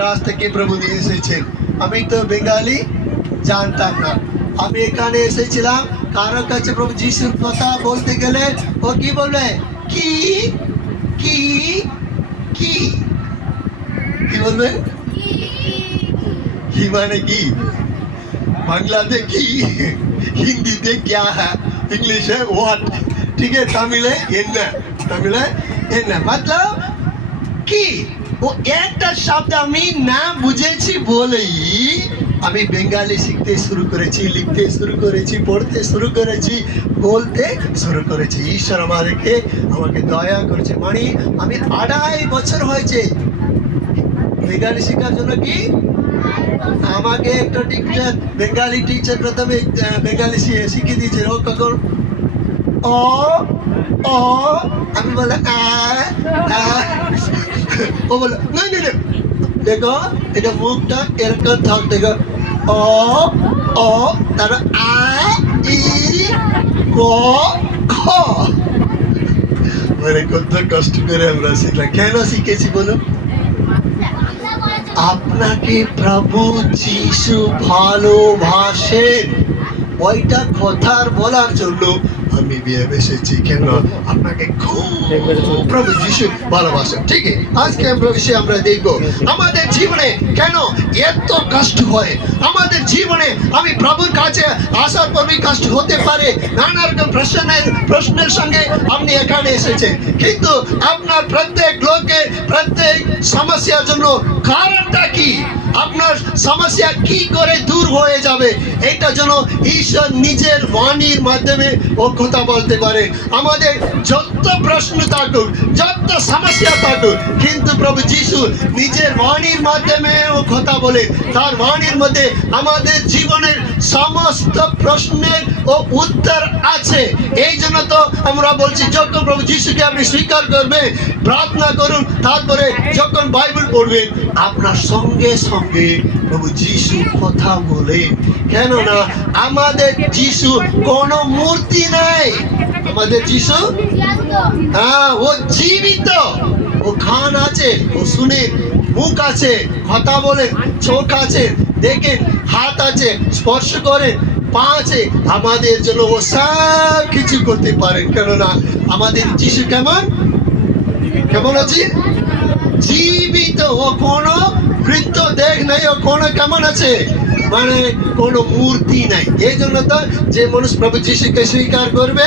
মাদ্রাস থেকে প্রভু নিয়ে এসেছেন। আমি তো বেঙ্গালি জানতাম না। আমি এখানে এসেছিলাম, কারো কাছে প্রভু যিশুর কথা বলতে গেলে ও কি বলবে, কি কি কি কি বলবে, কি মানে কি, বাংলাতে কি, হিন্দিতে क्या है, इंग्लिश है व्हाट, ठीक है, तमिल है என்ன, तमिल है என்ன, मतलब কি। ও একটা শব্দ আমি না বুঝেছি বলেই আমি বেঙ্গালি শিখতে শুরু করেছি, লিখতে শুরু করেছি, পড়তে শুরু করেছি, বলতে শুরু করেছি। ঈশ্বর আমাকে দয়া করেছে। মানে আমি 2.5 বছর হয়েছে বেঙ্গালি শেখার জন্য। কি আমাকে একটা টিচার, বেঙ্গালি টিচার প্রথমে বেঙ্গালি শিখিয়ে দিয়েছে। ও কখন ও ও আমি বলে ও বলে না না না, দেখো এটা মুখটা এরকম থাক, দেখো ও ও, তার আ ই ক খ। মানে কত কষ্ট করে আমরা শিখলাম। কেন শিখেছি বলো? আপনাকে প্রভু যিশু ভালোবাসেন, ওইটা কথার বলার জন্য আমি বিয়ে এসেছি। কেন? আপনাকে খুব প্রভু যিশু ভালোবাসেন। ঠিক আছে, আজকে আমরা দেখব আমাদের জীবনে কেন এত কষ্ট হয়। আমাদের জীবনে আমি প্রভুর কাছে আসার পরই কষ্ট হতে পারে, নানা রকম প্রশ্নের সঙ্গে আপনি এখানে এসেছেন, কিন্তু আপনার প্রত্যেক লোকের প্রত্যেক সমস্যার জন্য কারণটা কি, আপনার সমস্যা কি করে দূর হয়ে যাবে, এটা যেন ঈশ্বর নিজের বাণীর মাধ্যমে ও কথা বলতে পারে। আমাদের যত প্রশ্ন থাকুক, যত সমস্যা থাকুক, কিন্তু প্রভু যিশু নিজের বাণীর মাধ্যমে ও কথা বলে। তার বাণীর মধ্যে আমাদের জীবনের সমস্ত প্রশ্নের ও উত্তর আছে। এই জন্য তো আমরা বলছি, যখন প্রভু যিশুকে আপনি স্বীকার করবেন, প্রার্থনা করুন, তারপরে যখন বাইবেল পড়বেন, আপনার সঙ্গে সঙ্গে প্রভু যিশু কথা বলেন। কেননা আমাদের যিশু কোনো মূর্তি নাই। আমাদের যিশু ও জীবিত, ও খান আছে, ও শুনেন, মুখ আছে, কথা বলেন, চোখ আছে, দেখেন, হাত আছে, স্পর্শ করেন, পা আছে। আমাদের জন্য ও সব কিছু করতে পারেন। কেননা আমাদের যিশু কেমন কেমন আছে? জীবিত। ও কোনো বৃত্ত দেখ নাই, ও কোনো কেমন আছে, মানে কোনো মূর্তি নাই। এই জন্য তো যে মানুষ প্রভু যিশুকে স্বীকার করবে,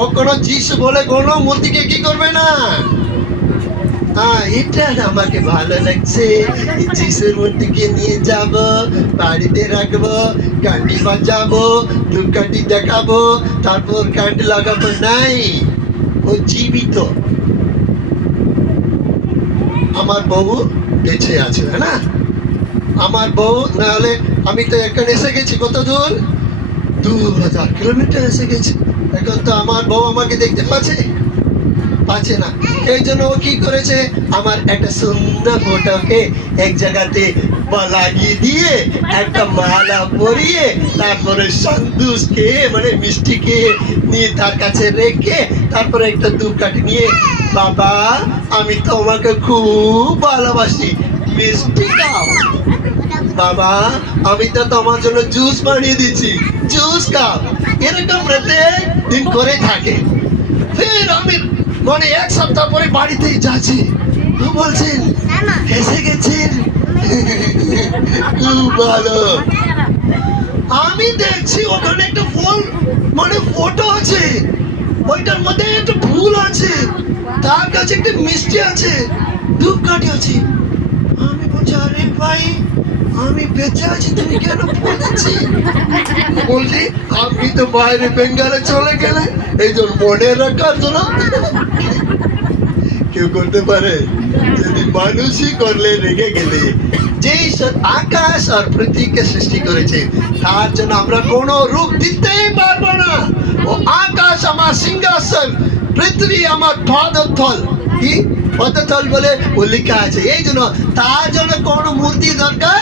ও কোনো যিশু বলে কোনো মূর্তিকে কি করবে না। এটা আমাকে ভালো লাগছে, যিশুর মূর্তিকে নিয়ে যাব, বাড়িতে রাখবো, কান্ডি বাজাবো, ধূপকাঠি দেখাবো, তারপর কান্ডি লাগাবো। নাই, ও জীবিত। আমার বউ বেঁচে আছে না, আমার বউ না হলে আমি তো এখানে এসে গেছি, কত দূর, 2000 কিলোমিটার এসে গেছি। এখন তো আমার বউ আমাকে দেখতে পাচ্ছে না। এই জন্য ও কি করেছে, আমার একটা সুন্দর ফটোকে এক জায়গাতে লাগিয়ে দিয়ে, একটা মালা পরিয়ে, তারপরে সন্তুষ খেয়ে, মানে মিষ্টি খেয়ে নিয়ে তার কাছে রেখে, তারপরে একটা ধূপকাঠি নিয়ে, বাবা আমি তোমাকে খুব ভালোবাসি, মিষ্টি খাও। বাবা আমি তো তোমার জন্য জুস বানিয়ে দিচ্ছি, জুস খাও। এরকম প্রত্যেক দিন করে থাকে। ফের আমি মানে 1 সপ্তাহ পরে বাড়িতে যাচ্ছি, বলছেন এসে গেছেন, খুব ভালো। আমি দেখছি ওখানে একটা ফুল, মানে ফটো আছে, ওইটার মধ্যে একটা ফুল আছে, তার কাছে একটা মিষ্টি আছে, ধূপকাঠি আছে। আমি বলছি, আরে ভাই আমি বেঁচে আছি, তুমি কেন ফুল দিচ্ছি? বলছি আপনি তো বাইরে বেঙ্গালে চলে গেলে, এই জন্য মনে রাখার জন্য। কেউ করতে পারে? যদি মানুষই করলে, রেগে গেলে, যে আকাশ আর পৃথিবীকে সৃষ্টি করেছে, তার জন্য আমরা কোনো রূপ দিতেই পারবো না। ও আকাশ আমার সিংহাসন, পৃথিবী আমার পদতল। কি পদতল বলে ও লেখা আছে। এই জন্য তার জন্য কোনো মূর্তি দরকার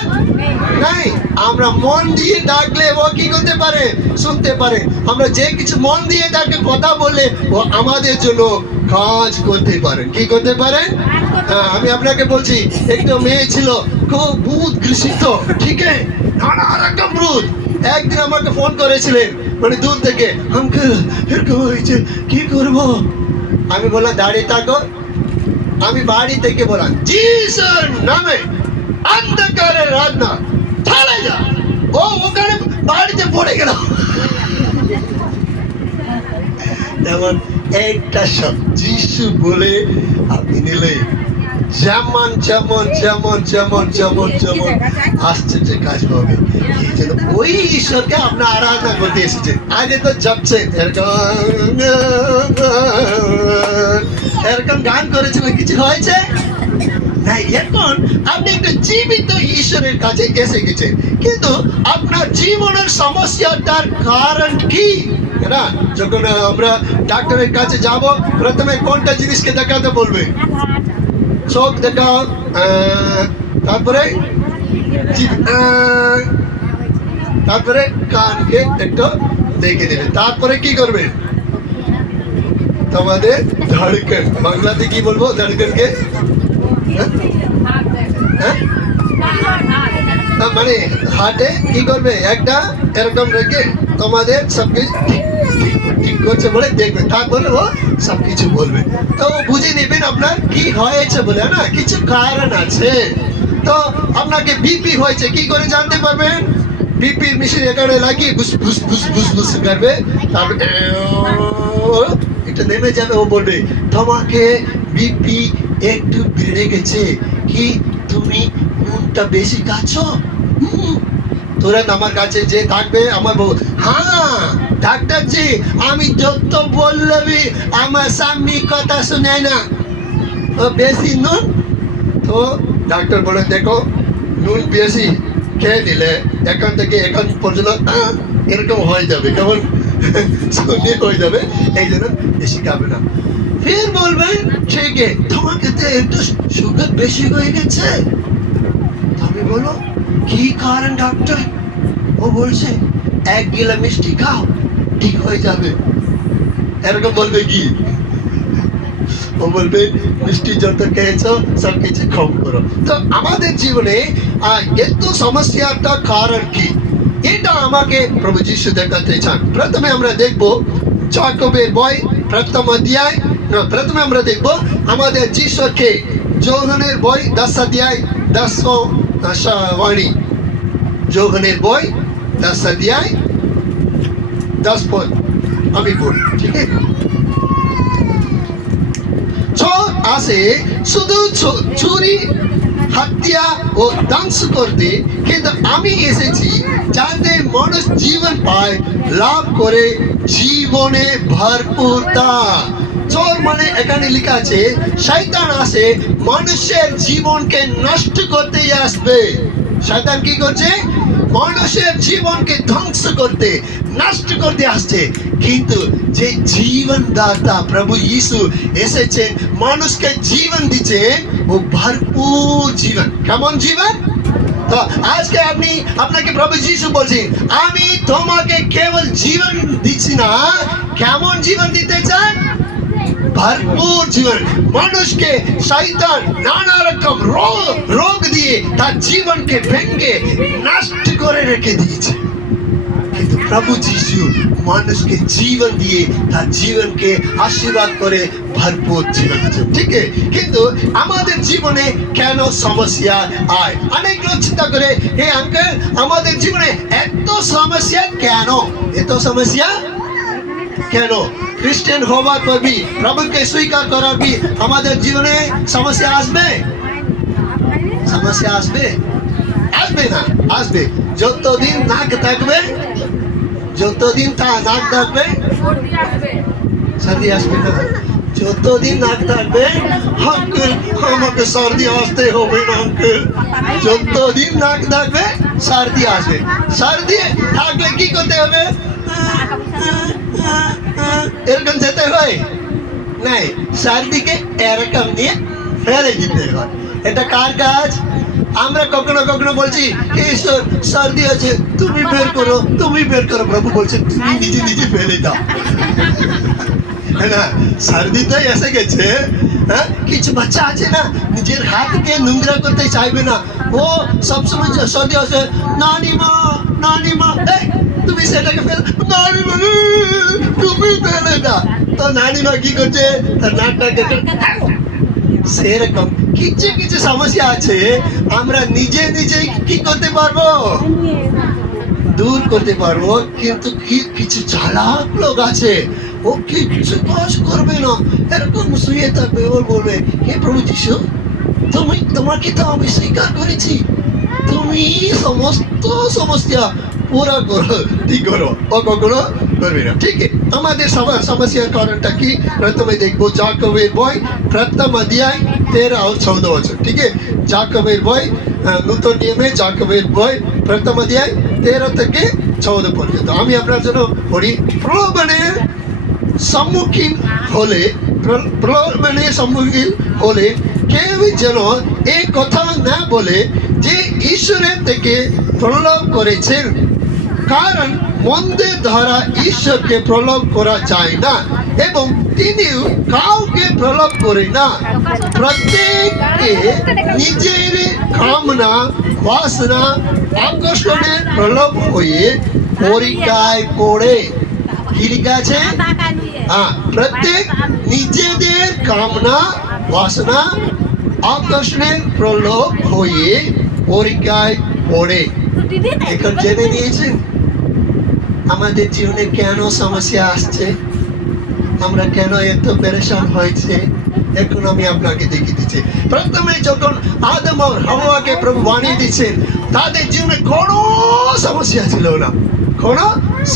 নাই। আমরা মন দিয়ে ডাকলে ও কি করতে পারে, শুনতে পারে। আমরা যে কিছু মন দিয়ে তাকে কথা বলে, ও আমাদের জন্য কাজ করতে পারে। কি করতে পারে? হ্যাঁ, আমি আপনাকে বলছি, একটা মেয়ে ছিল, খুব ভূত গ্রসিত, ঠিক আছে, নানা রকম ভূত। একদিন আমাকে ফোন করেছিলেন, মানে দূর থেকে, আঙ্কেল এরকম হয়েছে, কি করব? আমি বললাম দাঁড়িয়ে থাকো। আমি বাড়ি থেকে বললাম, যিশুর নামে অন্ধকারের রান্না চলে যা। ও ওখানে বাড়িতে পড়ে গেল। যেমন একটা সব যিশু বলে আপনি নিলে যেমন যেমন যেমন যেমন যেমন যেমন আশ্চর্য কাজ হবে। এই জন্য ওই ঈশ্বরকে আপনার আরাধনা করতে এসেছেন। আগে তো যাচ্ছেন এরকম গান করেছিলেন, কিছু হয়েছে না। এখন আপনি একটা জীবিত ঈশ্বরের কাছে এসে গেছেন, কিন্তু আপনার জীবনের সমস্যাটার কারণ কি? না, যখন আমরা ডাক্তারের কাছে যাব, প্রথমে কোনটা জিনিসকে দেখাতে বলবে? চোখ দেখাও, তারপরে তারপরে কানকে একটু দেখে নেবে, তারপরে কি করবে? তোমাদের ধড়কন, বাংলাতে কি বলবো ধড়কনকে? মানে হাটে কি করবে? একটা এরকম রেখে তোমাদের সবকিছু ঠিক করছে বলে দেখবে, তারপরে ও সবকিছু বলবে। তো বুঝে নেবেন আপনার কি হয়েছে বলে, না কিছু কারণ আছে। তো আপনাকে বিপি হয়েছে, কি করে জানতে পারবেন? বিপির মেশিন এখানে লাগিয়ে বুস বুস বুস বুস বুস করবে, তারপরে এটা নেমে যাবে। ও বলবে তোমাকে বিপি একটু বেড়ে গেছে, কি তুমি নুনটা বেশি খাচ্ছ? তুরন্ত আমার কাছে যে থাকবে, আমার বউ, হ্যাঁ ডাক্তার জি, আমি যত বললেবি আমার স্বামী কথা শুনে না, ও বেশি নুন। তো ডাক্তার বলে দেখো, নুন বেশি খেয়ে নিলে এখান থেকে এখান পর্যন্ত এরকম হয়ে যাবে, কেমন শুনে হয়ে যাবে, এই জন্য বেশি খাবে না। ফের বলবেন ঠিক আছে, তোমাকে তো একটু সুগার বেশি হয়ে গেছে। আমি বলো কি কারণ ডাক্তার? ও বলছে 1 গিলা মিষ্টি খাও, ঠিক হয়ে যাবে। এরকম বলবে কি? ও বলবে মিষ্টি যত খেয়েছো সব কিছু কম করো। তো আমাদের জীবনে এত সমস্যাটা কারণ কি, এটা আমাকে প্রভু যিশু দেখাতে চান। প্রথমে আমরা দেখবো যাকবের বই প্রথম অধ্যায়, প্রথমে আমরা দেখবো আমাদের যিশুকে যোহানের বই 10 অধ্যায় 10 বাণী। যোহানের বই 10 অধ্যায় 10 পদ আমি বলি, ঠিক আছে? চোর আসে শুধু চুরি, হত্যা ও ধ্বংস করতে, কিন্তু আমি এসেছি যাতে মানুষ জীবন পায়, লাভ করে জীবনে ভরপুরতা। চোর মানে এখানে লেখা আছে শয়তান আসে মানুষের জীবনকে নষ্ট করতে আসবে। শয়তান কি করছে? মানুষের জীবনকে ধ্বংস করতে, নষ্ট করতে আসছে। কিন্তু যে জীবনদাতা প্রভু যিশু এসেছেন, মানুষকে জীবন দিচ্ছেন, ও ভরপুর জীবন। কেমন জীবন? তো আজকে আপনাকে প্রভু যিশু বলছেন, আমি তোমাকে কেবল জীবন দিচ্ছি না, কেমন জীবন দিতে চান? ভরপুর জীবন। মানুষকে শয়তান নানা রকম রোগ দিয়ে তার জীবনকে ভেঙে নষ্ট করে রেখে দিয়েছে, কিন্তু প্রভু যিশু মানুষকে জীবন দিয়ে তার জীবনকে আশীর্বাদ করে ভরপুর জীবন দিচ্ছে, ঠিক আছে? কিন্তু আমাদের জীবনে কেন সমস্যা আয়? অনেক লোক চিন্তা করে, হে আঙ্কেল আমাদের জীবনে এত সমস্যা কেন? এত সমস্যা কেন? খ্রিস্টান হওয়ার পর भी প্রভুকে স্বীকার করার भी আমাদের জীবনে সমস্যা আসবে? সমস্যা আসবে? আসবে না? আসবে। যতদিন নাক থাকবে, যতদিন তা নাক থাকবে সর্দি আসবে না। যতদিন নাক থাকবে, আঙ্কেল আমাকে সর্দি আসতে হবে না আঙ্কেল। যতদিন নাক থাকবে সর্দি আসবে। সর্দি থাকলে কি করতে হবে? এরকম যেতে হয় নাই, সর্দিকে এরকম নিয়ে ফেলে দিতে হয়। এটা কার কাজ? আমরা কখনো কখনো বলছি ঈশ্বর সর্দি আছে, তুমি বের করো, তুমি বের করো। প্রভু বলছে তুমি নিজে নিজে ফেলে দাও। না, সর্দি তো এসে গেছে, হ্যাঁ, কিছু বাচ্চা আছে না নিজের হাতকে নোংরা করতে চাইবে না, ও সবসময় সর্দি আসে নানিমা নানিমা, এই তুমি সেটাকে ফেল, নানিমা তুমি ফেলে না, তো নানিমা কি করছে তার নাকটাকে সেরকম কিছু কিছু সমস্যা আছে আমরা নিজে নিজে কি করতে পারবো, দূর করতে পারবো। কিন্তু কিছু চালাক লোক আছে ও কিছু কাজ করবে না, এরকম শুয়ে থাকবে, ও বলবে হে প্রভু যিশু তোমাকে তো আমি স্বীকার করেছি, তুমি সমস্ত সমস্যা পুরা করো, ঠিক করো, ও কখনো করবে না। ঠিক আছে, আমাদের সমস্যার কারণটা কি প্রথমে দেখবো যাকবের বই প্রথম অধ্যায় 13 আর 14 বছর। ঠিক আছে, যাকবের বই নতুন নিয়মে যাকবের বই প্রথম অধ্যায় 13 থেকে 14 পর্যন্ত আমি আপনার জন্য পড়ি। প্রলোভনের সম্মুখীন হলে কেউ যেন এই কথা না বলে যে ঈশ্বরের থেকে প্রলোভ করেছেন, কারণ মন্দের দ্বারা ঈশ্বরকে প্রলোভ করা যায় না এবং তিনিও কাউকে প্রলোভ করে না। প্রত্যেককে নিজের কামনা বাসনা আকর্ষণে প্রলোভ হয়ে পরীক্ষায় পড়ে। কি লিখা আছে? প্রত্যেক নিজেদের কামনা বাসনা আকর্ষণের প্রলোভ হয়ে পরীক্ষায় পড়ে। এখন জেনে নিয়েছেন আমাদের জীবনে কেন সমস্যা আসছে, আমরা কেন এত পেরেশান হয়েছে। এখন আমি আপনাকে দেখিয়ে দিচ্ছি। প্রথমে যখন আদম আর হাওয়াকে প্রভু বানিয়ে দিচ্ছেন তাদের জীবনে কোনো সমস্যা ছিল না, কোনো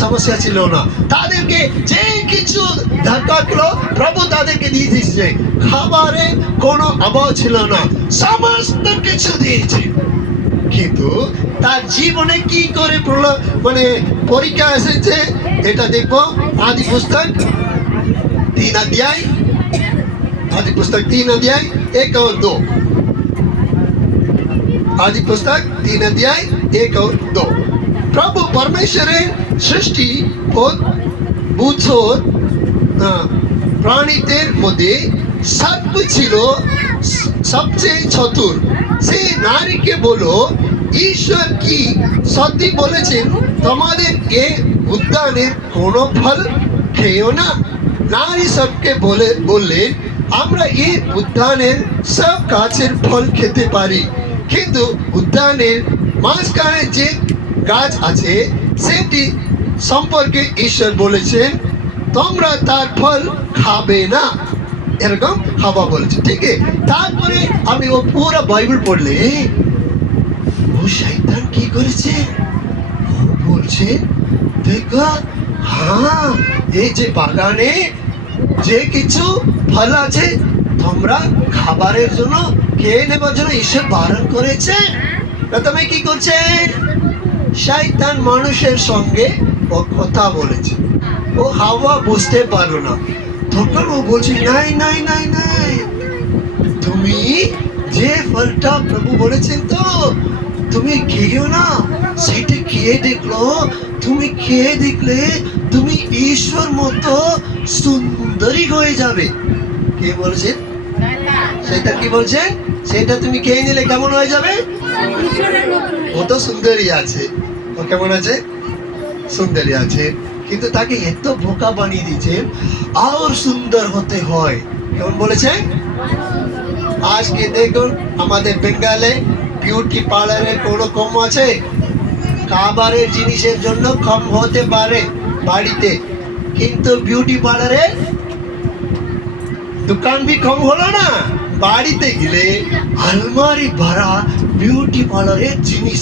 সমস্যা ছিল না। তাদেরকে যে কিছু ধাক্কা গুলো প্রভু তাদেরকে দিয়ে দিচ্ছে, খাবারে কোনো অভাব ছিল না, সমস্ত কিছু দিয়েছে। কিন্তু তার জীবনে কি করে পরীক্ষা এসেছে এটা দেখবো আদি পুস্তক 3 অধ্যায়, आदि पुस्तक 3 अध्याय 1 और 2। आदि पुस्तक 3 अध्याय 1 और 2। प्रभु परमेश्वरेर सृष्टि बुद्धोर प्राणीদের মধ্যে সর্ব ছিল সবচেয়ে চতুর। সে নারীকে বলো, ঈশ্বর কি সত্যি বলেছেন তোমাদের এই উদ্যানের কোনো ফল খেও না? নারী সবকে বললেন আমরা এই উদ্যানের সব গাছের ফল খেতে পারি, কিন্তু উদ্যানের মাঝখানে যে গাছ আছে সেটি সম্পর্কে ঈশ্বর বলেছেন তোমরা তার ফল খাবে না, এরকম হাওয়া বলেছে। ঠিক আছে, তারপরে আমি ও পুরো বাইবেল পড়লে ও শয়তান কি করেছে, ও বলছে দেখো হ্যাঁ এই যে বাগানে যে কিছু ফল আছে তোমরা খাবারের জন্য খেয়ে নেবার জন্য ঈশ্বর বারণ করেছে। প্রথমে কি করছে, শয়তান মানুষের সঙ্গে ও কথা বলেছে, ও হাওয়া বুঝতে পারলো না, তখন ও বলছে নাই নাই নাই নাই তুমি যে ফলটা প্রভু বলেছেন তো তুমি খেয়েও না, সেটা খেয়ে দেখলো, তুমি খেয়ে দেখলে তুমি ঈশ্বর মতো সুন্দরী হয়ে যাবে। কে বলছেন? সেটা কি বলছেন? সেটা তুমি খেয়ে নিলে কেমন হয়ে যাবে? ও তো সুন্দরী আছে, ও কেমন আছে? সুন্দরী আছে, কিন্তু তাকে এত বোকা বানিয়ে দিয়েছেন আর সুন্দর হতে হয়। কেমন বলেছেন? আজকে দেখুন আমাদের বেঙ্গলে বিউটি পার্লারে কোনো কম আছে? খাবারের জিনিসের জন্য কম হতে পারে বাড়িতে, কিন্তু বিউটি পার্লারে দোকান भी কম হলো না, বাড়িতে গেলে আলমারি ভরা বিউটি পার্লারের জিনিস।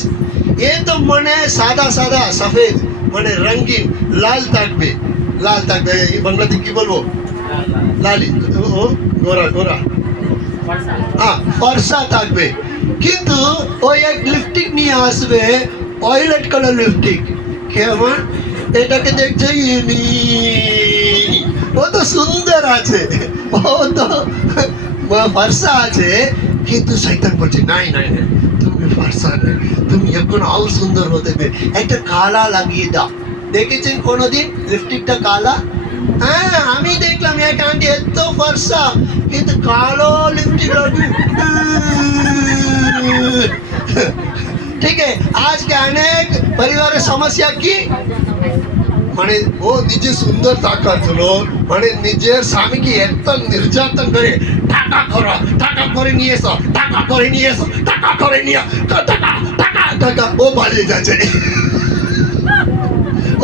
এ তো মানে সাদা সাদা সফেদ মানে রঙিন লাল থাকবে, লাল থাকবে, বাংলাতে কি বলবো, লালি, ও গোরা গোরা, হ্যাঁ ফর্সা থাকবে, কিন্তু ওই এক লিপস্টিক নিয়ে আসবে ওয়াইলেট কালার লিপস্টিক, কেমন এটাকে দেখছে ও তো সুন্দর আছে, ও তো ফর্সা আছে, কিন্তু শয়তান বলছে নাই নাই নাই তুমি ফর্সা নেই, তুমি এখন আরো সুন্দর হতে হবে, একটা কালা লাগিয়ে দাও। দেখেছেন কোনোদিন লিপস্টিকটা কালা? হ্যাঁ আমি দেখলাম এক আন্টি এত ফর্সা কিন্তু কালো লিপস্টিক লাগবে। ঠিক আছে, আজকে অনেক পরিবারের সমস্যা কি, মানে ও নিজে সুন্দর থাকার জন্য মানে নিজের স্বামীকে এত নির্যাতন করে, টাকা করো, টাকা করে নিয়ে এসো, টাকা করে নিয়ে এসো, টাকা করে নিয়ে টাকা টাকা টাকা, ও পালিয়ে যাচ্ছে।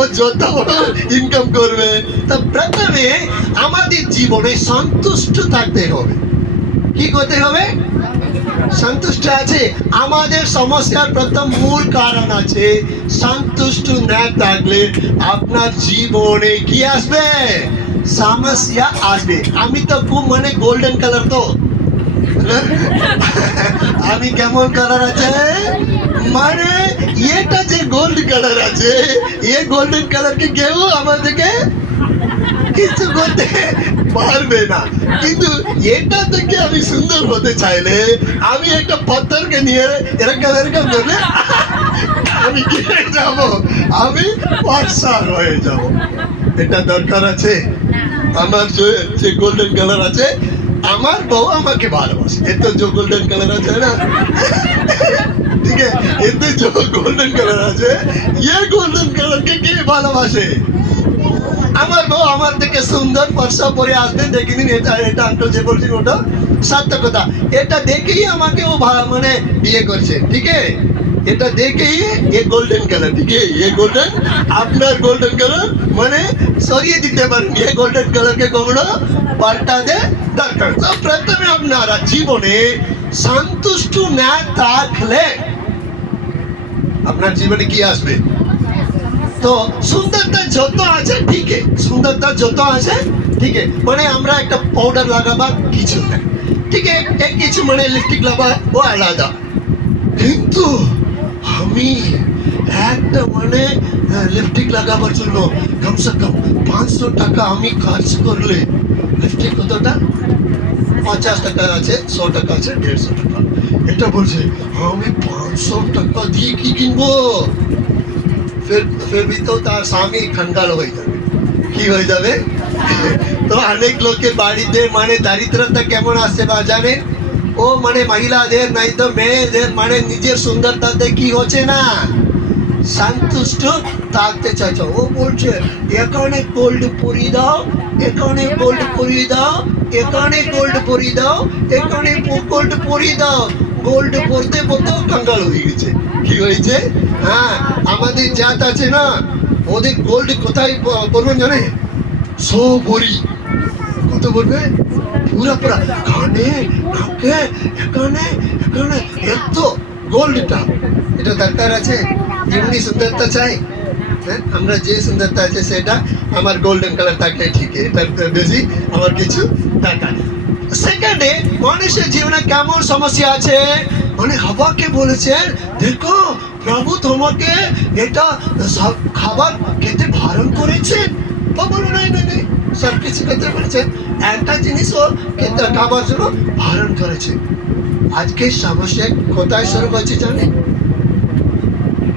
ও যত বড় ইনকাম করবে। তা প্রথমে আমাদের জীবনে সন্তুষ্ট থাকতে হবে। কি করতে হবে? সন্তুষ্ট আছে। আমাদের সমস্যার প্রথম মূল কারণ আছে, সন্তুষ্ট না থাকলে আপনার জীবনে কি আসবে? সমস্যা আসবে। আমি তো খুব মানে গোল্ডেন কালার, তো আমি কেমন কালার আছে মানে এটা যে গোল্ড কালার আছে, এই গোল্ডেন কালারকে কেউ আমাদেরকে কিছু করতে পারবে না। কিন্তু এটা থেকে আমি সুন্দর হতে চাইলে আমি একটা পাথরকে নিয়ে এরকম এরকম করলে আমি কি হয়ে যাব? আমি পারসার হয়ে যাব। এটা দরকার আছে। আমার যে গোল্ডেন কালার আছে, আমার বউ আমাকে ভালোবাসে, এত যে গোল্ডেন কালার আছে না, ঠিক আছে, এতে যে গোল্ডেন কালার আছে, এই গোল্ডেন কালারকে কে ভালোবাসে? আমার বউ আমার থেকে সুন্দর পরশা পরে আসবেন, দেখে নিন। এটা এটা আঙ্কেল যে বলছেন ওটা সত্য কথা। এটা দেখেই আমাকে ও মানে বিয়ে করছে, ঠিক আছে? এটা দেখেই এ গোল্ডেন কালার, ঠিক আছে? এ গোল্ডেন, আপনার গোল্ডেন কালার মানে সরিয়ে দিতে পারেন, এই গোল্ডেন কালারকে কখনো পাল্টাতে দরকার। তো প্রথমে আপনারা জীবনে সন্তুষ্ট না থাকলে আপনার জীবনে কি আসবে? তো সুন্দরতা যত আছে, ঠিক আছে, সুন্দরতা যত আছে, ঠিক আছে, মানে আমরা একটা পাউডার লাগাবার কিছু না, ঠিক আছে, কিছু মানে লিপস্টিক লাগাবা ও আলাদা। কিন্তু আমি একটা মানে লিপস্টিক লাগাবার জন্য কমসে কম 500 টাকা আমি খরচ করলে, লিপস্টিক কতটা? 50 টাকা আছে, 100 টাকা আছে, 150 টাকা। এটা বলছে আমি 500 টাকা দিয়ে কি কিনবো? फिर भी तो তার স্বামী খানগাল হয়ে যাবে। কি হয়ে যাবে? তো অনেক লোকের বাড়িতে মানে দারিদ্রতা কেমন আসছে বা জানেন? ও মানে মহিলাদের নাই তো মেয়েদের মানে নিজের সুন্দরতাতে কি হচ্ছে না, সন্তুষ্ট থাকতে চাইছো। ও বলছে এখানে গোল্ড পরিয়ে দাও, এখানে গোল্ড পরিয়ে দাও, এখানে গোল্ড পরিয়ে দাও, এখানে গোল্ড পরিয়ে দাও। গোল্ড পরতে পরতেও কাঙ্গাল হয়ে গেছে। কি হয়েছে? হ্যাঁ, আমাদের জাত আছে না, ওদের গোল্ড কোথায় পরবেন জানে? 100 ভরি। কত বলবে? পুরা পুরা কানে, নাকে, এখানে এখানে এত গোল্ডটা। এটা দরকার আছে? এমনি সুন্দরতা চাই? হ্যাঁ, আমরা যে সুন্দরতা আছে সেটা আমার গোল্ডেন কালার থাকলে ঠিক, এটার বেশি আমার কিছু দরকার। সেকেন্ডে মানুষের জীবনে কেমন সমস্যা আছে, মানে হওয়াকে বলেছেন দেখো প্রভু তোমাকে এটা সব খাবার খেতে বারণ করেছেন। তো বলো নাই নাই নাই, সব কিছু খেতে বলেছেন, একটা জিনিসও খেতে খাবার জন্য বারণ করেছে। আজকে সমস্যা কোথায় শুরু করছে জানে?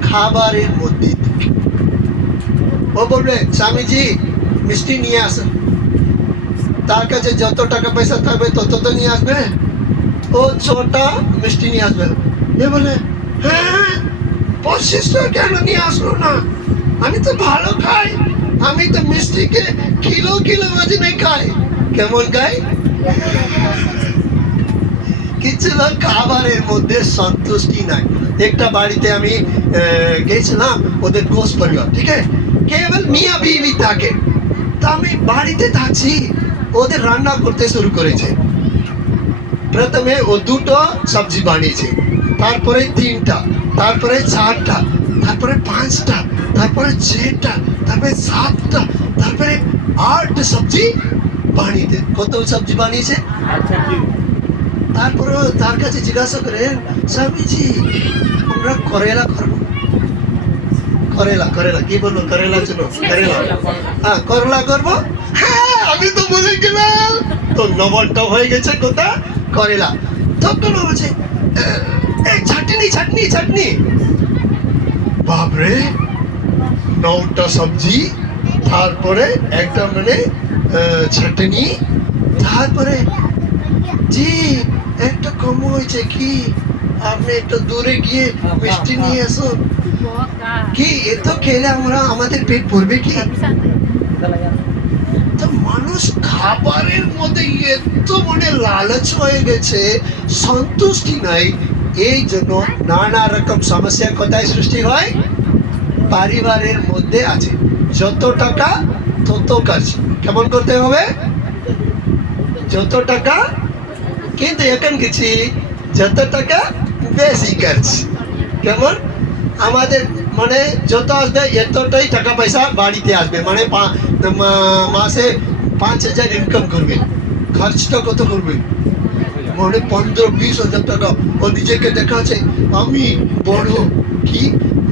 খাবারের মধ্যে। ও বলবে স্বামীজি মিষ্টি নিয়ে আসেন, তার কাছে যত টাকা পয়সা থাকবে তত তো নিয়ে আসবে, ও 6টা মিষ্টি নিয়ে আসবে। এ বলে হ্যাঁ 25টা কেন নিয়ে আসলো না? আমি তো ভালো খাই, আমি তো মিষ্টিকে কিলো কিলো ওজনে খাই। কেমন খাই? কিছু লোক খাবারের মধ্যে সন্তুষ্টি নাই। একটা বাড়িতে আমি গেছিলাম, ওদের ঘোষ পরিবার, ঠিক আছে, কেবল মিয়া বিবি থাকে। তা আমি বাড়িতে থাকছি, ওদের রান্না করতে শুরু করেছে। প্রথমে ও 2টো সবজি বানিয়েছে, তারপরে 3টা, তারপরে 4টা, তারপরে 5টা, তারপরে 6টা, তারপরে 7টা, তারপরে 8 সবজি বানিয়েছে। কত সবজি বানিয়েছে? তারপরে তার কাছে জিজ্ঞাসা করেন স্বামীজি আমরা করেলা করবো। করেলা করেলা কি বলবো? করেলা জন্য করেলা, হ্যাঁ করলা করবো। হ্যাঁ আমি তো বলে গেলাম, তো নবাবটা হয়ে গেছে কোথা? করেলা। তখন বলছে এই চাটনি চাটনি চাটনি। বাপরে 9টা সবজি, তারপরে একটা মানে চাটনি, তারপরে জি একটা কম হয়েছে কি, আপনি একটু দূরে গিয়ে মিষ্টি নিয়ে আসুন। কি এত খেলে আমরা আমাদের পেট ভরবে কি? তো মানুষ খাবারের মধ্যে এত মানে লালচ হয়ে গেছে, সন্তুষ্টি নাই। এই জন্য নানা রকম সমস্যা কোথায় সৃষ্টি হয়? পরিবারের মধ্যে আছে। যত টাকা তত কাজ কেমন করতে হবে, যত টাকা, কিন্তু এখন কিছু যত টাকা বেশি কাজ। কেমন আমাদের মানে যত আসবে এতটাই টাকা পয়সা বাড়িতে আসবে, মানে মাসে 5,000 ইনকাম করবে, খরচটা কত করবে? মানে 15-20 হাজার টাকা। ও নিজেকে দেখাচ্ছে আমি বড়, কি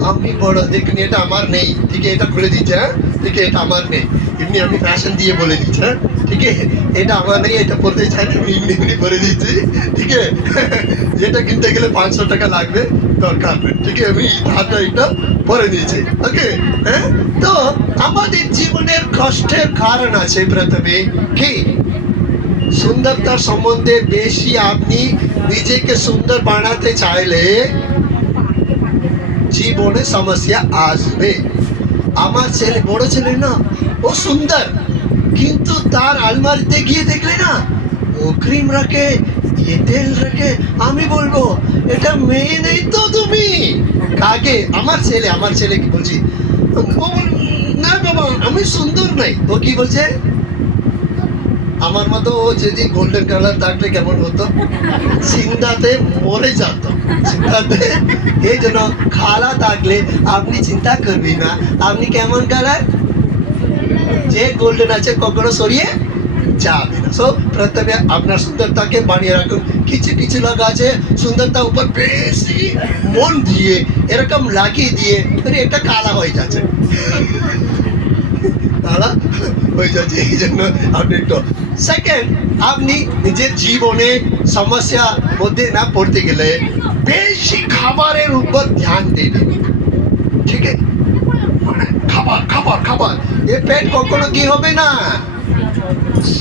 আমি বড়, দেখুন এটা আমার নেই, ঠিক আছে, এটা খুলে দিচ্ছে, হ্যাঁ ঠিক আছে, এটা আমার নেই, এমনি আমি ফ্যাশন দিয়ে বলে দিচ্ছি, হ্যাঁ ঠিক আছে, এটা আমার নেই, এটা পড়তে চাই না, আমি এমনি এমনি বলে দিচ্ছি, ঠিক আছে, যেটা কিনতে গেলে 500 টাকা লাগবে দরকার নেই, ঠিক আছে, আমি হাতটা এটা পরে নিয়েছি, ওকে। হ্যাঁ, তো আমাদের জীবনের কষ্টের কারণ আছে প্রথমে কি, সুন্দরতার সম্বন্ধে বেশি আপনি নিজেকে সুন্দর বানাতে চাইলে জীবনে সমস্যা আসবে। আমার ছেলে, বড় ছেলে না, ও সুন্দর, কিন্তু তার আলমারিতে গিয়ে দেখলে না ও ক্রিম রাখে, এ তেল রাখে, আমি বলবো এটা মেয়ে নেই তো তুমি কাকে? আমার ছেলে কি বলছি, ও না বাবা আমি সুন্দর নাই, ও কি বলছে, আমার মতো ও যদি গোল্ডেন কালার থাকলে কেমন হতো, চিন্তাতে মরে যেত, চিন্তাতে। এই জন্য খালা থাকলে আপনি চিন্তা করবেন না, আপনি কেমন কালার, যে গোল্ডেন আছে কখনো সরিয়ে যাবে না। সো প্রথমে আপনার সুন্দরতাকে বানিয়ে রাখুন। কিছু কিছু লোক আছে সুন্দরতা উপর বেশি মন দিয়ে এরকম লাগিয়ে দিয়ে এটা কালা হয়ে যাচ্ছে, কালা হয়ে যাচ্ছে। এই জন্য আপনি একটু সেকেন্ড, আপনি নিজের জীবনে সমস্যা মধ্যে না পড়তে গেলে বেশি খাবারের উপর ধ্যান দেবেন, ঠিক আছে, মানে খাবার খাবার খাবার, এ পেট কখনো কি হবে না,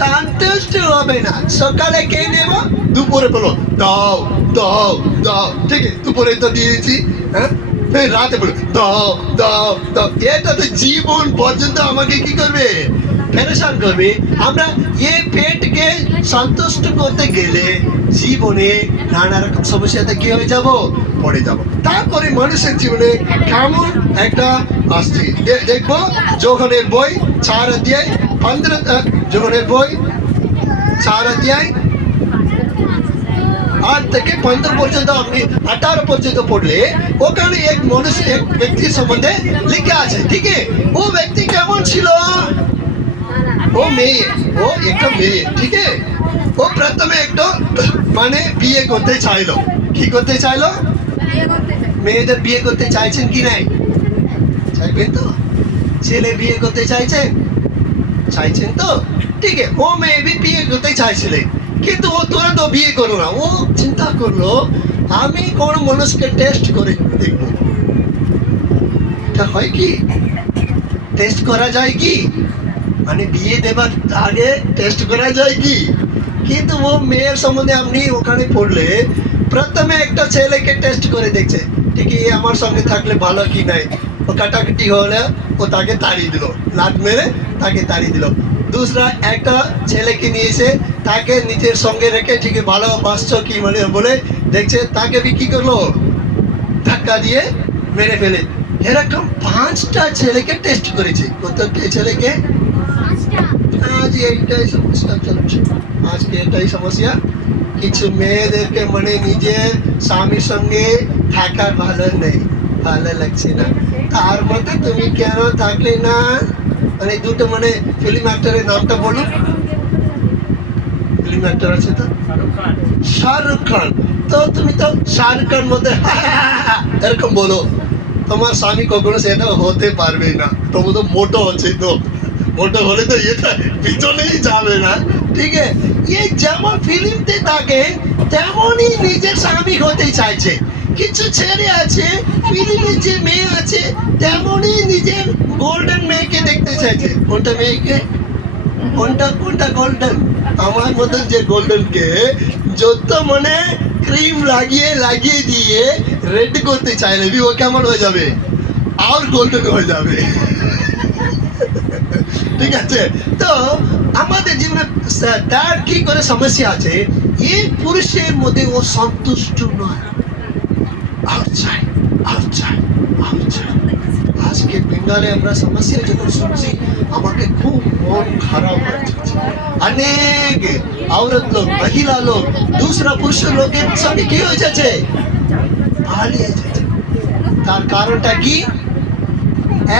সন্তুষ্ট হবে না। সকালে কে নেব, দুপুরে বলো দাও দাও দাও, ঠিক আছে, দুপুরে তো দিয়েছি, হ্যাঁ ফের রাতে বলো দাও দাও দাও, এটা তো জীবন পর্যন্ত আমাকে কি করবে, পেরেশান করবে। আমরা এই পেটকে সন্তুষ্ট করতে গেলে জীবনে নানা রকম সমস্যাতে কি হয়ে যাব, পড়ে যাব। তারপরে মানুষের জীবনে কেমন একটা আসছে, দেখবো যোগনের বই 4 অধ্যায় 15, যোগনের বই 4 অধ্যায় 8 থেকে 15 পর্যন্ত, আপনি 18 পর্যন্ত পড়লে ওখানে এক মানুষ, এক ব্যক্তির সম্বন্ধে লেখা আছে, ঠিক আছে। ও ব্যক্তি কেমন ছিল, ও মেয়ে, ও একটা মেয়ে, ঠিক আছে, ও প্রথমে একটা মানে বিয়ে করতে চাইলো, কি করতে চাইলো, মেয়েদের বিয়ে করতে চাইছেন কি নাই, চাইবেন তো, ছেলে বিয়ে করতে চাইছেন তো, ঠিক আছে, ও মেয়ে বিয়ে করতে চাইছিলেন, কিন্তু ও তুরন্ত বিয়ে করলো না, ও চিন্তা করলো আমি কোন মানুষকে টেস্ট করে দেখবো, এটা হয় কি, টেস্ট করা যায় কি, মানে বিয়ে দেবার আগে টেস্ট করা যায় কি, কিন্তু ও মেয়ের সম্বন্ধে আপনি ওখানে পড়লে প্রথমে একটা ছেলেকে টেস্ট করে দেখছে, ঠিক আছে, আমার সঙ্গে থাকলে ভালো কি নাই, ও কাটাকাটি হলে ও তাকে তাড়িয়ে দিল, লাত মেরে তাকে তাড়িয়ে দিল। दूसरा একটা ছেলেকে নিয়েছে, তাকে নিজের সঙ্গে রেখে ঠিক ভালোবাসছো কি মানে বলে দেখছে, তাকে কি করলো, ধাক্কা দিয়ে মেরে ফেলে। এরকম 5টা ছেলেকে টেস্ট করেছে, কত ছেলেকে, আজ এইটাই সমস্যা চলছে, আজকে এটাই সমস্যা। কিছু মেয়েদেরকে মানে নিজের স্বামীর সঙ্গে থাকা ভালো নেই, ভালো লাগছে না, তার মধ্যে তুমি কেন থাকলে না, মানে দুটো মানে ফিল্ম অ্যাক্টরের নামটা বলুন, ফিল্ম অ্যাক্টর আছে তো শাহরুখ খান, তো তুমি তো শাহরুখ খান মধ্যে এরকম বলো, তোমার স্বামী কখনো সেটা হতে পারবে না, তুমি তো মোটো হচ্ছে, তো মোটো হলে তো এটা পিছনেই যাবে না, ঠিক আছে। এই যেমন ফিল্মতে থাকে তেমনই নিজের স্বামী হতে চাইছে। কিছু ছেলে আছে ফিল্মে যে মেয়ে আছে তেমনই নিজের গোল্ডেন মেয়েকে দেখতে চাইছে, কোনটা মেয়েকে, কোনটা কোনটা গোল্ডেন? আমার মতন যে গোল্ডেন কে যত মানে ক্রিম লাগিয়ে লাগিয়ে দিয়ে রেড করতে চাইলে ও কেমন হয়ে যাবে? আর গোল্ডেন হয়ে যাবে। ঠিক আছে, তো আমাদের জীবনে তার কি করে সমস্যা আছে, এই পুরুষের মধ্যে ও সন্তুষ্ট নয়, আউটসাইড আউটসাইড আউটসাইড। আজকে বেঙ্গালে আমরা সমস্যা যখন শুনছি আমাকে খুব মন খারাপ হয়ে যাচ্ছে। অনেক औरत लोग महिला लोग दूसरा पुरुष লোকের সঙ্গে কি হয়ে যাচ্ছে, পালিয়ে যাচ্ছে। তার কারণটা কি?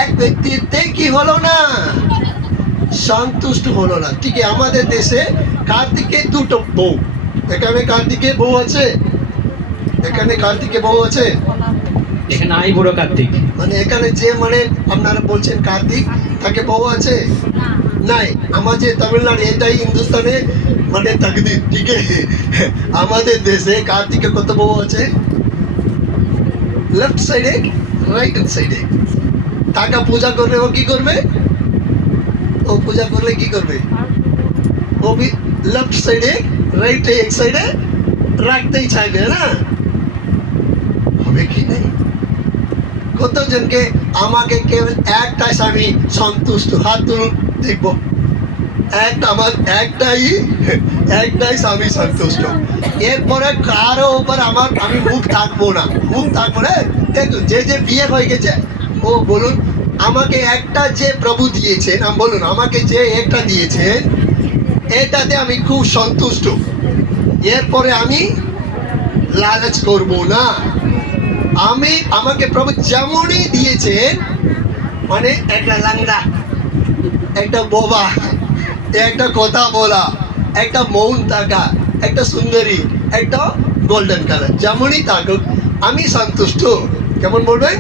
এক ব্যক্তিতে কি হলো না, সন্তুষ্ট হলো না। ঠিক আছে, আমাদের দেশে কার্তিকের দুটো বউ, এখানে কার্তিকের বউ আছে, এখানে কার্তিকের বউ আছে, এখানে আই বুড়ো কার্তিক, মানে এখানে যে মানে আপনারা বলছেন কার্তিক তাকে বউ আছে নাই। আমাদের তামিলনাড়ু এটাই হিন্দুস্তানে মানে তাকদির। ঠিক আছে, আমাদের দেশে কার্তিকের কত বউ আছে? লেফট সাইডে, রাইট হ্যান্ড সাইডে। টাকা পূজা করলে ও কি করবে? ও পূজা করলে কি করবে? ও भी लेफ्ट সাইডে রাইট এক সাইডে রাখতেই চাইবে না, হবে কি নাই? কতজনকে আমাকে কেবল একটা স্বামী সন্তুষ্ট, হাত তুলুন দেখবো। একটা আমার একটাই স্বামী সন্তুষ্ট, এরপরে কারো উপর আমার আমি মুখ থাকবো না, মুখ থাকবো না। দেখুন যে যে বিয়ে হয়ে গেছে ও বলুন আমাকে একটা যে প্রভু দিয়েছেন, বলুন আমাকে যে একটা দিয়েছেন এটাতে আমি খুব সন্তুষ্ট, এরপরে আমি লালচ করব না। আমি আমাকে প্রভু যেমনই দিয়েছেন, মানে একটা লাংড়া, একটা বোবা, একটা কথা বলা, একটা মৌন থাকা, একটা সুন্দরী, একটা গোল্ডেন কালার, যেমনই থাকুক আমি সন্তুষ্ট। কেমন বলবেন?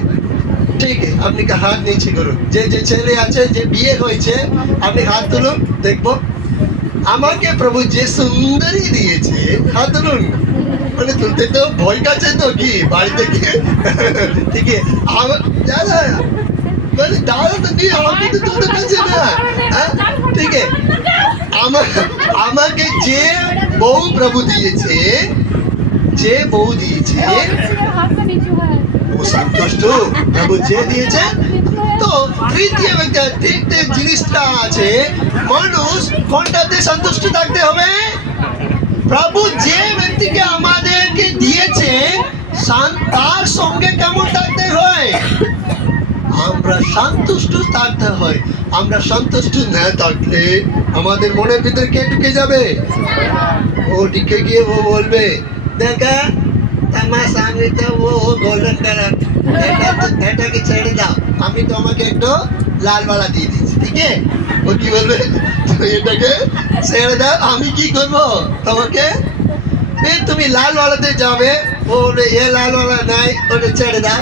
ঠিক আছে, আপনি হাত নিচে করুন। যে যে ছেলে আছে যে বিয়ে হয়েছে আপনি হাত তুলুন দেখবো। আমাকে প্রভু যে সুন্দরী দিয়েছে, হাত তুলুন। মানে তুলতে তো ভয় কাছে তো কি বাড়িতে গিয়ে, ঠিক আছে আমার দাদা মানে দাদা তো কি আমাকে তো তুলতে পারছে না, হ্যাঁ ঠিক আছে। আমাকে যে বউ প্রভু দিয়েছে, যে বউ দিয়েছে ও সন্তুষ্ট, প্রভু যে দিয়েছে। তো তৃতীয় জিনিসটা আছে, মানুষ কোনটাতে সন্তুষ্ট থাকতে হবে? প্রভু যে ব্যক্তিকে আমাদেরকে দিয়েছে তার সঙ্গে কেমন থাকতে হয়? আমরা সন্তুষ্ট থাকতে হয়। আমরা সন্তুষ্ট না থাকলে আমাদের মনের ভিতরে কে ঢুকে যাবে? ও ঢুকে গিয়ে ও বলবে দেখা আমার সামনে তো ও গোল্ডেন কালার, এটাকে ছেড়ে দাও, আমি তোমাকে একটু লাল বালা দিয়ে দিচ্ছি। ঠিক আছে, ও কি বলবে? এটাকে ছেড়ে দাও, আমি কি করবো তোমাকে? তুমি লাল বালাতে যাবে, ও বলবে এ লাল বালা নাই, ওটা ছেড়ে দাও,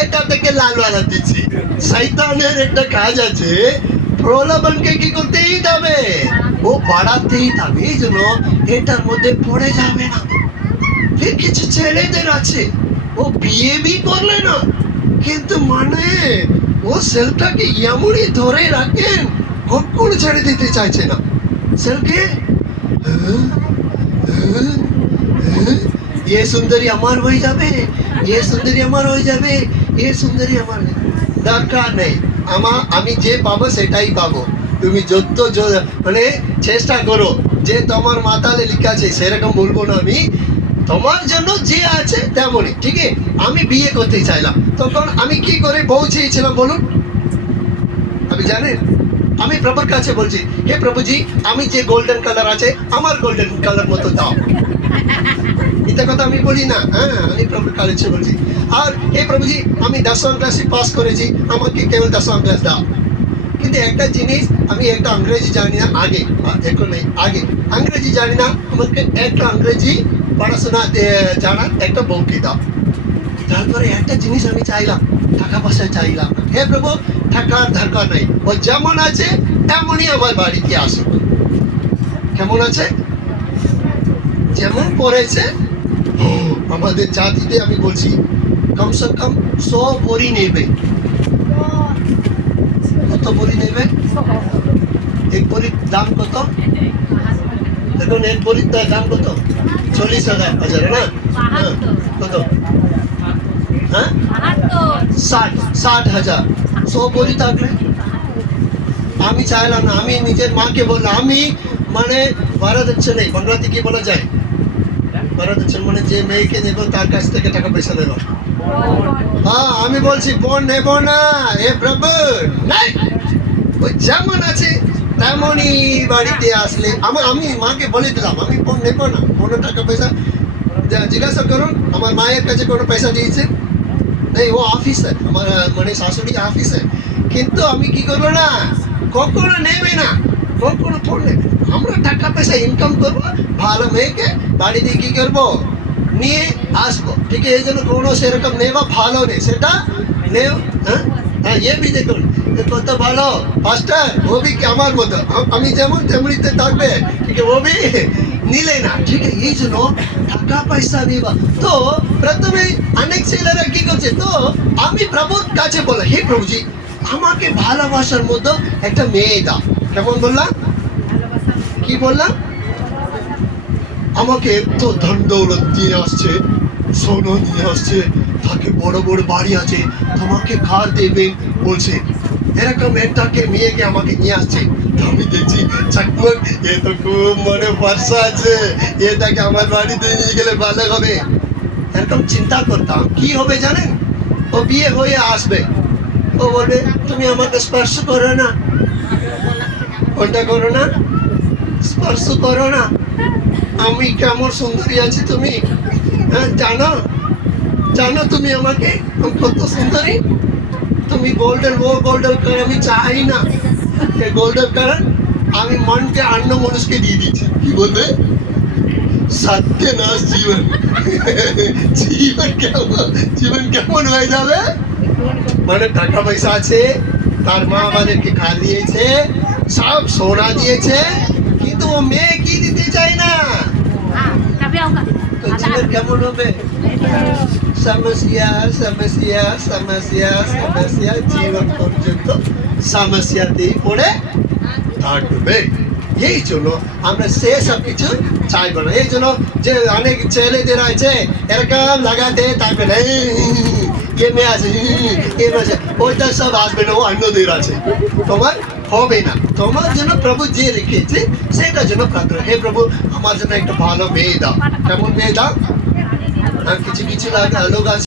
এটা থেকে লাল বালা দিচ্ছি। শয়তানের একটা কাজ আছে, প্রলোভনকে কি করতেই যাবে, ও বাড়াতেই যাবে, এই জন্য এটার মধ্যে পড়ে যাবে না। ফির কিছু ছেলেদের আছে ও বিয়ে বি করলে না, কিন্তু মানে ও সেলটাকে এমনই ধরে রাখেন, কখনো ছেড়ে দিতে চাইছে না সেলকে। ये সুন্দরী আমার হয়ে যাবে, ये সুন্দরী আমার হয়ে যাবে, ये সুন্দরী আমার দরকার নেই। আমি যে পাবো সেটাই পাবো। তুমি যত মানে চেষ্টা করো যে তোমার মাথালে লেখা আছে সেরকম বলবো না আমি, তোমার জন্য যে আছে তেমনই। ঠিক আছে, আমি বিয়ে করতে চাইলাম, তখন আমি কি করে বউ চেয়েছিলাম বলুন? আপনি জানেন, আমি প্রভুর কাছে বলছি হে প্রভুজি আমি যে গোল্ডেন কালার আছে আমার গোল্ডেন কালার মতো দাও। এটা কথা আমি বলি না, হ্যাঁ আমি প্রভুর কাছে বলছি। আর হে প্রভুজি আমি 10ম ক্লাসে পাস করেছি, আমাকে কেবল 10ম ক্লাস দাও। কিন্তু একটা জিনিস আমি একটা ইংরেজি জানি না, আগে এখন নেই, আগে ইংরেজি জানি না, আমাকে একটা ইংরেজি পড়াশোনা জানার একটা বউকে দাও। তারপরে একটা জিনিস আমি চাইলাম, টাকা পয়সা চাইলাম না। হে প্রভু টাকার দরকার নেই, ও যেমন আছে তেমনই আমার বাড়িতে আসুক। কেমন আছে? যেমন পড়েছে। আমাদের জাতিতে আমি বলছি কমসে কম 100 বড়ি নেবে। কত বড়ি নেবে? এক ভরির দাম কত? এখন এক ভরির দাম কত? 40,000 না? হ্যাঁ, কত? হ্যাঁ, 60,000। 100 ভরি থাকলে আমি চাইলাম না, আমি নিজের মাকে বললাম, আমি মানে ভাড়াচ্ছেন নেই, বাংলাতে কি বলা যায়? ভাড়াচ্ছেন মানে যে মেয়েকে নেব তার কাছ থেকে টাকা পয়সা নেব। হ্যাঁ, আমি বলছি বোন নেব না, এ প্রভু নাই, ওই যেমন আছে তেমনই বাড়িতে আসলে আমি মাকে বলে দিলাম আমি বোন নেব না, কোনো টাকা পয়সা জিজ্ঞাসা করুন আমার মায়ের কাছে কোনো পয়সা দিয়েছে নেই, ও অফিসার, আমার মানে শাশুড়ি অফিসার, কিন্তু আমি কি করবো না, কখনো নেবে না, কখনো ফোন নেবে না। আমরা টাকা পয়সা ইনকাম করবো, ভালো মেয়েকে বাড়িতে কি করবো নিয়ে আসবো, ঠিক আছে? এই জন্য কোনো সেরকম নেওয়া ভালো নেই, সেটা নেও। হ্যাঁ হ্যাঁ, এ বি দেখুন কত ভালো পাস্টার, ও বি কি আমার মতো, আমি যেমন তেমনিতে থাকবে, ঠিক আছে? ও বি নিলে না, ঠিক আছে? এই জন্য টাকা পয়সা নেওয়া। তো প্রথমে অনেক ছেলেরা কি করছে, তো আমি প্রভুর কাছে বলে, হে প্রভুজি আমাকে ভালোবাসার মতো একটা মেয়ে দাও। কেমন বললাম? কি বললাম? আমাকে এত ধন দৌলত দিয়ে আসছে, সোনা নিয়ে আসছে, তাকে বড় বড় বাড়ি আছে, তোমাকে কার দেবে বলছে, এরকম একটাকে মেয়েকে আমাকে নিয়ে আসছে। তো আমি দেখছি চাকমক, এ তো খুব মনে ভরসা আছে, এটাকে আমার বাড়িতে নিয়ে গেলে ভালো হবে, এরকম চিন্তা করতাম। কি হবে জানেন? ও বিয়ে হয়ে আসবে, ও বলবে তুমি আমাকে স্পর্শ করো না, কোনটা করো না, স্পর্শ করো না, আমি কেমন সুন্দরী আছি তুমি, হ্যাঁ জানো, জানো তুমি আমাকে আমি কত সুন্দরী, তুমি গোল্ডেন, ও গোল্ডেন কালার আমি চাই না, গোল্ডেন কালার আমি মনকে অন্য মানুষকে দিয়ে দিচ্ছি। কি বলবে? সত্যনাশ জীবন, জীবন কেমন হয়ে যাবে, মানে টাকা পয়সা আছে, তার মা আমাদেরকে খা দিয়েছে, সব সোনা দিয়েছে, কিন্তু ও মেয়ে কি দিতে চায় না, তো জীবন কেমন হবে? সমস্যা সমস্যা সমস্যা সমস্যা, জীবন পর্যন্ত সমস্যাতেই পড়ে থাকবে। এই জন্য আমরা সে সব কিছু চাইবো না। এই জন্য যে অনেক ছেলেদের আছে এরকম লাগাতে থাকবে না, কে মেয়ে আছে, কে মেয়ে আছে, ওইটা সব আসবে না, ও অন্যদের আছে, তোমার হবে না। তোমার জন্য প্রভু যে রেখেছে সেটার জন্য প্রার্থনা, হে প্রভু আমার জন্য একটা ভালো মেয়ে দাও। কেমন মেয়ে দাও? আর কিছু কিছু লোক আছে